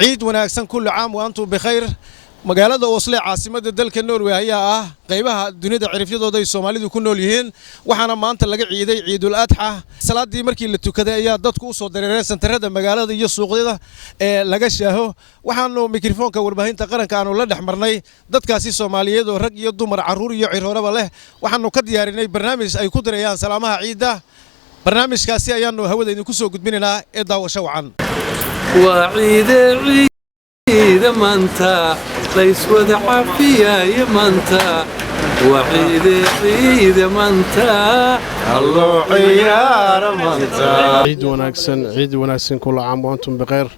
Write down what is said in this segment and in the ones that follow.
ciid wanaagsan kullu caam wa antum bikhayr magaalada Oslo caasimadda dalka Norway ayaa ah qaybaha dunida cirifyadooda ay Soomaalidu ku nool yihiin waxaana maanta laga ciiday Ciidul Adha salaadii markii la tukaday ayaa dadku u soo dareereen santarada magaalada iyo suuqyada ee laga shaaho waxaanu mikrofoonka warbaahinta qaranka aanu la dhaxmarnay dadkaasi Soomaaliyeed oo rag iyo dumar caruur iyo cirooraba leh waxaanu ka diyaarinay barnaamij ay ku dirayaan salaamaha ciida barnaamijkaasi ayaanu hawada idinku soo gudbinaynaa ee daawasho wacan waa ciida maanta layswada cafiya maanta waa ciida maanta allo ciyaara maanta ciid wanaagsan kula caam wa antum bikhayr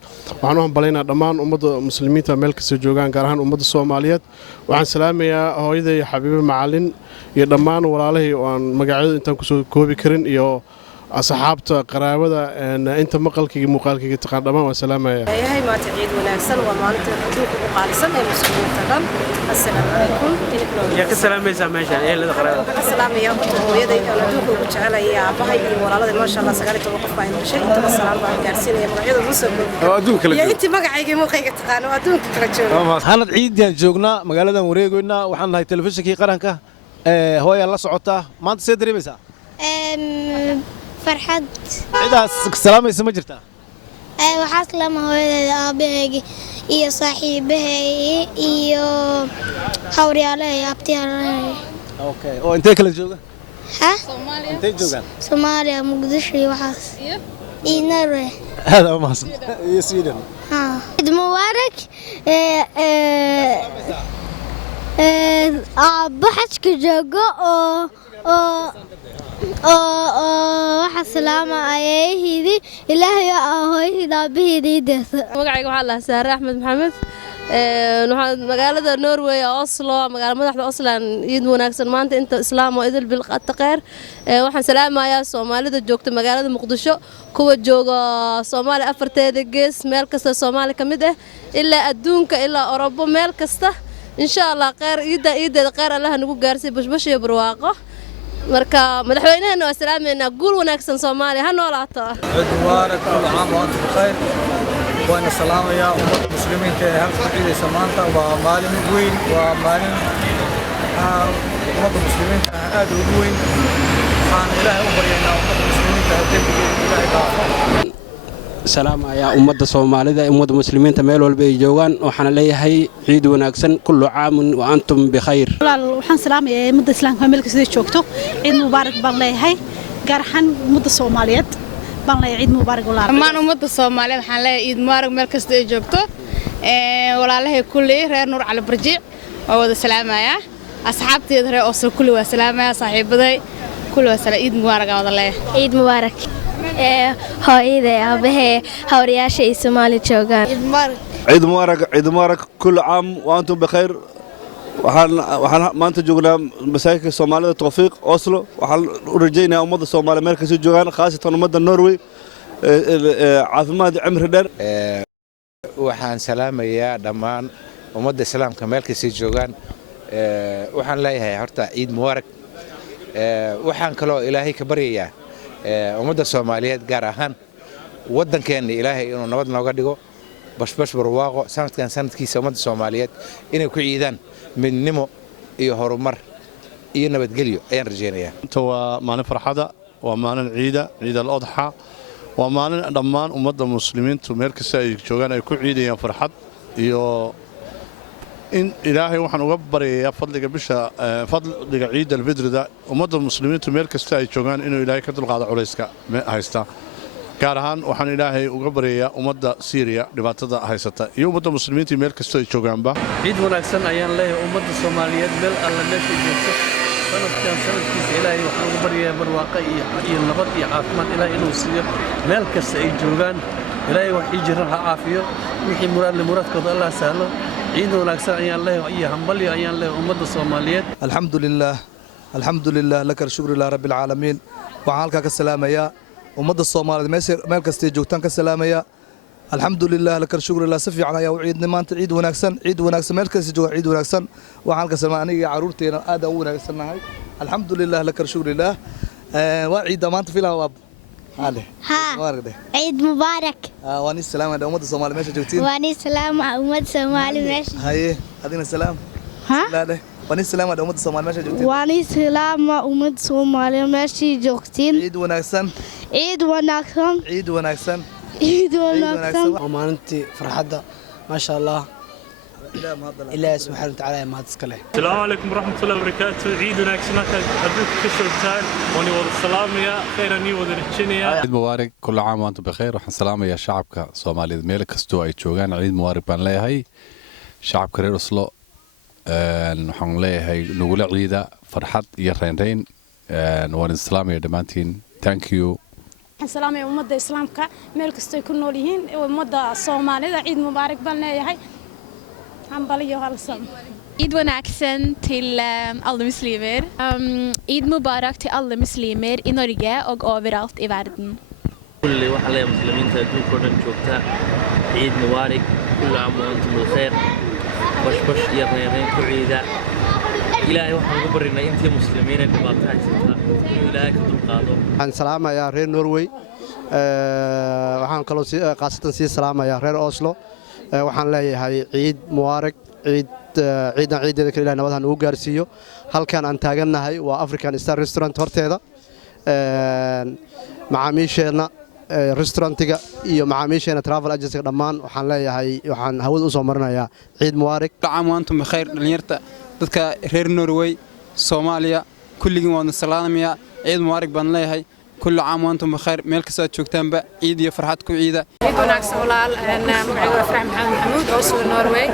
waxaan u hambaleynayaa dhammaan ummadda muslimiinta meel kasta joogaan gaar ahaan ummadda Soomaaliyeed waxaan salaamayaa hooyaday Xabiibo Macalin iyo dhammaan walaalahey oo aan magacyada intaan ku soo koobi karin iyo asxaabta qaraabada inta maqalkiga muuqaalkiga taqaan dhamaan waa salaamaya yahay maanta ciid wanaagsan waa maalinta adduunka ugu qaalisan ee muslimiinta dhan assalaamu calaykum yaa ka salaamaysaa meeshaan eelada qaraabada ka salaamaya hooyaday aan adduunka ugu jecelahay aabahay iyo walaalada maasha Allah 19 qof baa inoo sheegay inta salaam baan gaarsiinaya magacyada ugu soo koobi adduunka kala iyo inta magacayga muuqayga taqaan adduunka kala jooga hanad ciidan joognaa magaaladan wareegoyna waxaan nahay telefishinkii qaranka hooya la socota maanta see dareemaysaa فرحت ciidaas salaamaysa ma jirtaa waxaa salaama hooyadeeda aabahayga iyo saaxiibahay iyo hawriyaalay abtiyaalahay okay oo intee kala jooga ha Soomaaliya intee joogaan Soomaaliya Muqdisho iyo waxaas iyo Norway hada ma hasan iyo Sweden ha Ciid Mubaarak baxajka joogo waxa salaama ayayhidi ilaahay hooyada aabahayda magacayga waxa la Saare Axmed Maxamed waxaan magaalada Norway Oslo magaalada madaxda Oslo ciid wanaagsan maanta inta islaam oo idil bil qataqeer waxaan salaamayaa Soomaalida joogta magaalada Muqdisho kuwa jooga Soomaali afarteeda gees meel kasta Soomaali kamid ah ilaa adduunka ilaa Europe meel kasta insha Allah qeer ciideeda qeer Allah nagu gaarsiyo bushbush iyo barwaaqo marka madaxweynaha waa salaameena guul wanaagsan Soomaaliya ha noolaato ciid mubaarak kullu caam wa antum bikhayr waana salaamaya ummadda muslimiinta ee halka ciidaysa maanta waa maalin weyn waa maalin ummadda muslimiinta aad ugu weyn waxaan ilaahay u baryaynaa ummadda muslimiinta dembigeeda ilaahay dhaafo salaamaya ummadda Soomaalida ummadda muslimiinta meel walba ay joogaan waxaan leeyahay ciid wanaagsan kullu caam wa antum bikhayr waxaan salaamayaa ummadda islaamka meel kasta joogto ciid mubaarak baan leeyahay gaar ahaan ummadda Soomaaliyeed baan leeyahay ciid mubaarak dhammaan ummadda Soomaaliyeed waxaan leeyahay ciid mubaarak meel kasta ay joogto walaalahay kulli reer Nuur Cali Barjiic waa wada salaamaya asxaabteeda reer Oslo kulli waa salaamaya saaxiibaday kulli waa ciid mubaarak wada leeyahay ciid mubaarak hooyaday aabahay hawriyaasha ay Soomaali joogaan ciid mubaarak kullu caam wa antum bikhayr waxaan maanta joognaa masaajidka Soomaalida Tawfiiq Oslo waxaan u rajaynayaa ummadda Soomaaliyeed meel kasta joogaan khaasatan ummadda Norway caafimaad cimri dheer waxaan salaamayaa dhammaan ummadda islaamka meel kasta joogaan waxaan leeyahay horta ciid mubaarak waxaan kaloo ilaahay ka baryayaa ummadda Soomaaliyeed gaar ahaan wadankeena ilaahay inuu nabad nooga dhigo bashbash barwaaqo sanadkiisa ummadda Soomaaliyeed inay ku ciidaan midnimo iyo horumar iyo nabadgelyo ayaan rajaynayaa inta waa maalin farxada waa maalin ciid al-adha waa maalin dhammaan ummadda muslimiintu meel kasta ay joogaan ay ku ciidayaan farxad iyo in ilaahay waxaan uga baryayaa fadliga ciid al-fidrida ummadda muslimiintu meel kasta ay joogaan inuu ilaahay ka dulqaado culayska haysta gaar ahaan waxaan ilaahay uga baryayaa ummadda Syria dhibaatada haysata iyo ummadda muslimiinta meel kasta ay joogaanba ciid wanaagsan ayaan leeyahay ummadda Soomaaliyeed meel alla meesha joogto sanadkiisa ilaahay waxaan uga baryayaa barwaaqo iyo nabad iyo caafimaad ilaahay inuu siiyo meel kasta ay joogaan ilaahay wax jiran ha caafiyo wixii muraadkooda Allah sahlo ciid wanaagsan ayaan leeyahay iyo hambalyo ayaan leeyahay ummadda Soomaaliyeed alxamdulillaah laka shukru ila rabbil caalamiin waxaan halka ka salaamayaa ummadda Soomaaliyeed meel kasta ay joogtaan ka salaamaya alxamdulillaah laka shukru ila si fiican ayaa u ciidnay maanta ciid wanaagsan meel kasta jooga ciid wanaagsan waxaan halka salaamay aniga caruurteena aad u wanaagsannahay alxamdulillaah laka shukru ila waa ciid maanta filan waa هذا مبارك ده عيد مبارك واني السلام على أمة الصومال ماشي جوتين واني سلام على أمة الصومال ماشي هاي هذين السلام لا ده واني السلام على أمة الصومال ماشي جوتين واني سلام على أمة الصومال ماشي جوتين عيد وناكسن عيد وناكسن عيد وناكسن عيد وناكسن ومانتي فرحة ما شاء الله إله سبحانه وتعالى ما تسكله. السلام عليكم ورحمة الله وبركاته. عيد وناكسنا أبوك كشوتان وني وضع السلام يا خير ني وضع الجنيا. عيد مبارك كل عام وأنتم بخير وحن سلام يا شعبك الصومالي ميلك استوى يتشوغان عيد مبارك بان لي هاي شعب كرير أصله نحن لي هاي نقول عيدة فرحة يرين نوان السلام يا دمانتين thank you. السلام يا أمة الإسلام ميلك استوى كل نوليين ومدة الصومالي عيد مبارك بان لي هاي. Eid وناكسن til alle muslimer. Eid Mubarak til alle muslimer i Norge og overalt i verden. كل واحد يا مسلمين تدون كلنا نشوفها عيد مبارك كل عام وأنتم بخير بش يرين كعيدة إلهي وحنا قبرنا أنت مسلمين اللي ما تعيشتها إلهي كتب قادو. عن سلامة يا رين نوروي وحنا كلو قاصة سي سلامة يا رين أوسلو waxaan leeyahay ciid mubaarak ciidan kale ilaahay nabadhan uu gaarsiiyo halkan aan taagannahay waa African Star Restaurant horteeda macaamiisheena restaurantiga iyo macaamiisheena travel agency dhammaan waxaan leeyahay waxaan hawada u soo marinayaa ciid mubaarak caam waantum bixir dhalinyarta dadka reer Norway Soomaaliya kulligiin waan salaamayaa ciid mubaarak baan leeyahay كل عام وأنتم بخير ملك سات شوكتان بقى عيد يفرحتكم عيدة. عيد وناكس ولال أنا معي فرح محمود أوصل النرويج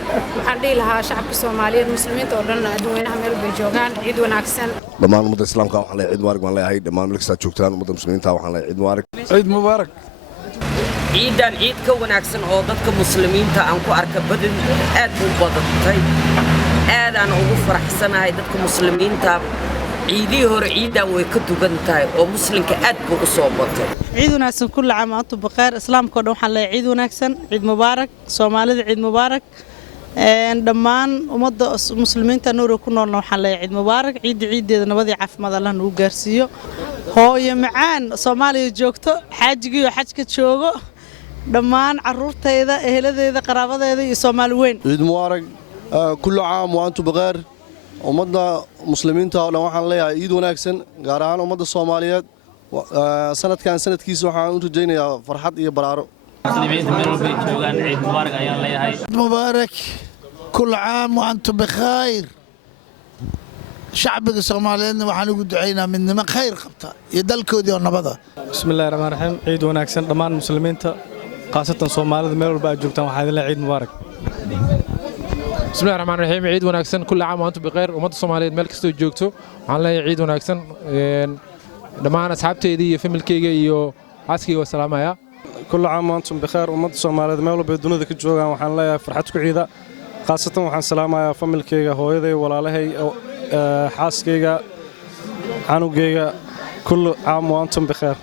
عندي لها شعب الصومالي المسلمين تقولنا أدوين عمل بالجوغان عيد وناكسن. دمان مدة الإسلام كان على عيد مبارك والله هاي دمان ملك سات شوكتان مدة المسلمين تاو على عيد مبارك. عيد مبارك. عيدان عيد كوناكسن أو ضدك مسلمين تأنكو أركب بدن أدو بدن أنا أقول فرح سنة هاي ضدك مسلمين تا. عيدي هور عيدا ويكتبن تاي ومسلمك أد بقصوبته. عيد وناكسن كل عام وأنتم بخير إسلام كله حلا عيد وناكسن عيد مبارك صومالي عيد مبارك دمان ومضى مسلمين تنور كنا حلا عيد مبارك عيد نبضي عف ماذا الله نوجرسيو هو يمعان صومالي جوكتو حاجي وحاجك تشوغو دمان عرورته إذا إهله قرابة إذا صومال وين. عيد مبارك كل عام وأنتم بخير. ummadda muslimiinta oo dhan waxaan leeyahay ciid wanaagsan gaar ahaan ummadda Soomaaliyeed sanadkan sanadkiisa waxaan u rajaynayaa farxad iyo baraaro muslimiinta meel walba ay joogaan ciid mubaarak ayaan leeyahay mubaarak كل عام وأنتم بخير شعبك الصوماليين waxaan ugu duceynaa midnimo khayr qabta iyo dalkoodii oo nabada bismillaahir rahmaanir rahiim ciid wanaagsan dhammaan muslimiinta qaasatan Soomaalida meel walba ay joogtaan waxaan leeyahay ciid mubaarak بسم الله الرحمن الرحيم عيد وناكسن كل عام وأنتم بخير ومدة الصومالية ملك استوى جوكتو وعن الله عيد وناكسن دمان أصحابتي دي في ملكية يو عسكي والسلام يا كل عام وأنتم بخير ومدة الصومالية مولو بدون ذيك الجوجا وحن الله فرحتكم عيدا خاصة وحن سلام يا في ملكية هو يدي ولا له حاسكية عنو جيجا كل عام وأنتم بخير